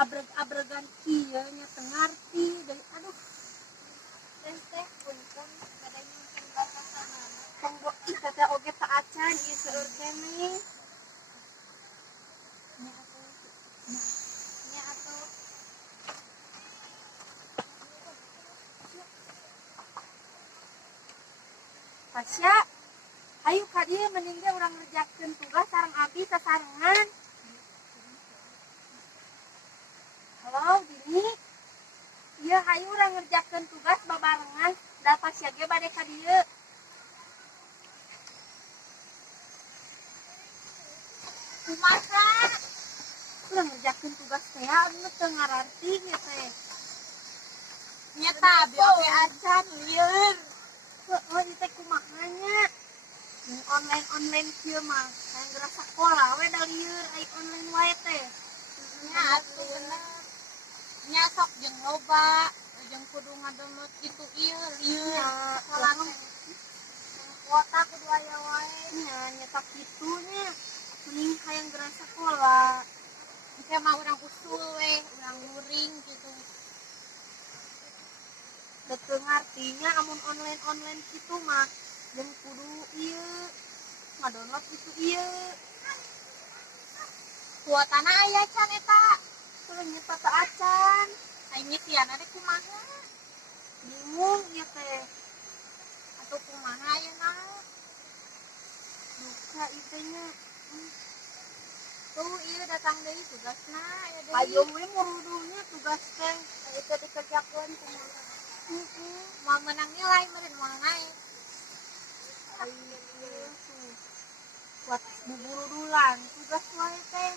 abreg-abregan kieu nya teu ngarti deui aduh teh punten kadang nyangkeun bahasa mana tonggo ih teh oge Pak Acan ieu seueur keneh nya atuh Tasya ayo ka dieu mending ge urang ngerjakeun tugas sareng abdi sasarengan. Halo Dini, iya hayu urang ngerjakeun tugas babarengan da Tasya ge bade ka dieu. kumaha Urang ngerjakeun tugas teh anu teu ngararti ge teh. nya tah abi acan lieur Heuh ieu teh kumaha nya? Online kieu mah hayang geura sakola we da lieur ai online wae teh. nya atuh bener nya sok jeung loba jeung kudu ngadownload kitu ieu lieur sekolah teh kuota kudu aya wae Nya nyata kitu nya. Mending hayang geura sakola. engke mah urang usul we urang luring gitu Teu ngartinya amun online kitu mah jeung kudu ieu ngadownload kitu ieu. kuotana aya can eta Tuluy nya Pak Acan. ai misiana teh kumaha Bingung ieu teh. atuh kumaha ayeuna Duka ieu teh nya. tuh ieu datang deui tugasna aya deui Hayu we murudunya tugas teh. aya teh dikerjakeun kumaha mau menang nilai meureun moal naik Hayu tuh. Buat buburu dulan tugas wae teh.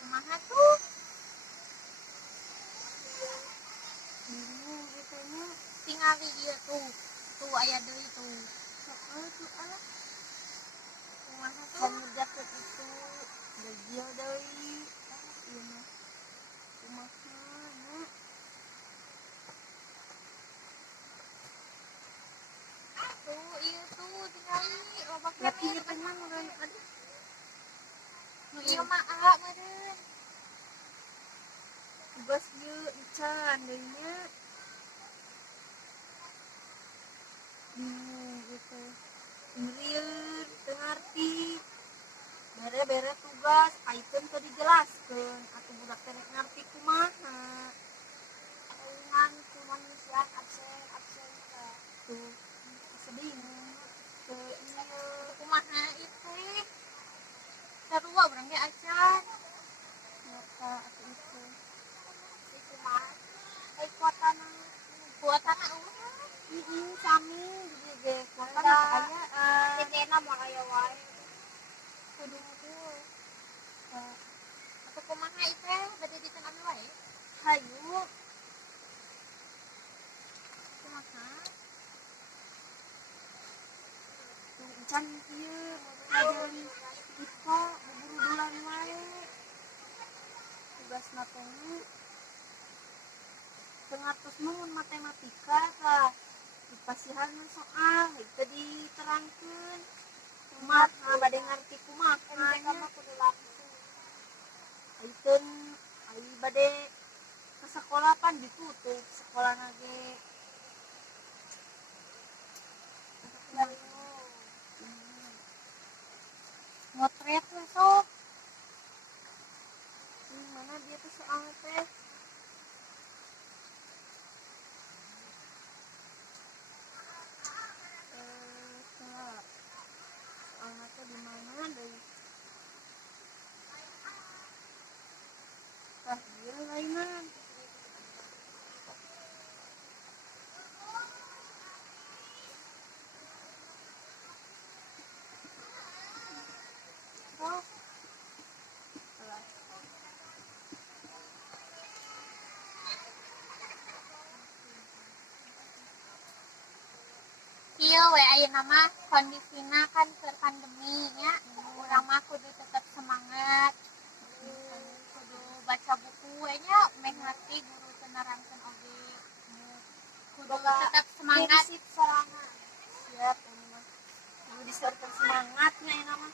kumaha tuh Bingung ieu teh nya. tingali ieu tuh aya deui tuh Heeh tuh ah. kumaha tuh Kamu jaket itu gajil deui. Ieu mah kumaha nya. tuh ieu tuh tingali loba Berarti keneh ieu teh mah meureun aduh. nu ieu mah meureun Tugas ieu encan deui nya. Bingung gitu. Ngerieur teu ngarti. Bere-bere tugas item teu dijelaskeun atuh budak teh rek ngarti kumaha. Ngan cuma ngisian absen Tuh sedingung teu ieu. kumaha itu sarua urang ge acan Nyata atuh itu. itu mah kuotana Sami jadi ge kuota Ada. ayaan. tetena mah aya wae Kudu atuh kumaha itu bade diteun abi wae hayu kumaha encan ieu ngajaran IPA buburu dulan wae. Tugasna teh teu ngartos mun matematika tah dipasihan soal itu diterangkeun kumaha bade ngarti kumaha nya. kudu langsung Ayeun ai bade ke sekolah pan ditutup sekolahna ge. Motret we sok. Ini mana dia tuh soalnya teh? Soalnya teh di mana deh? Tah ieu lainan. Oh. Kelas. ieu we ayeuna mah kondisina kan keur pandemi nya urang mah kudu tetep semangat kudu baca buku we nya meh ngarti guru teu nerangkeun oge kudu tetep semangat Prinsip sorangan. Siap ini mah. Kudu disertai semangatnya ini mah.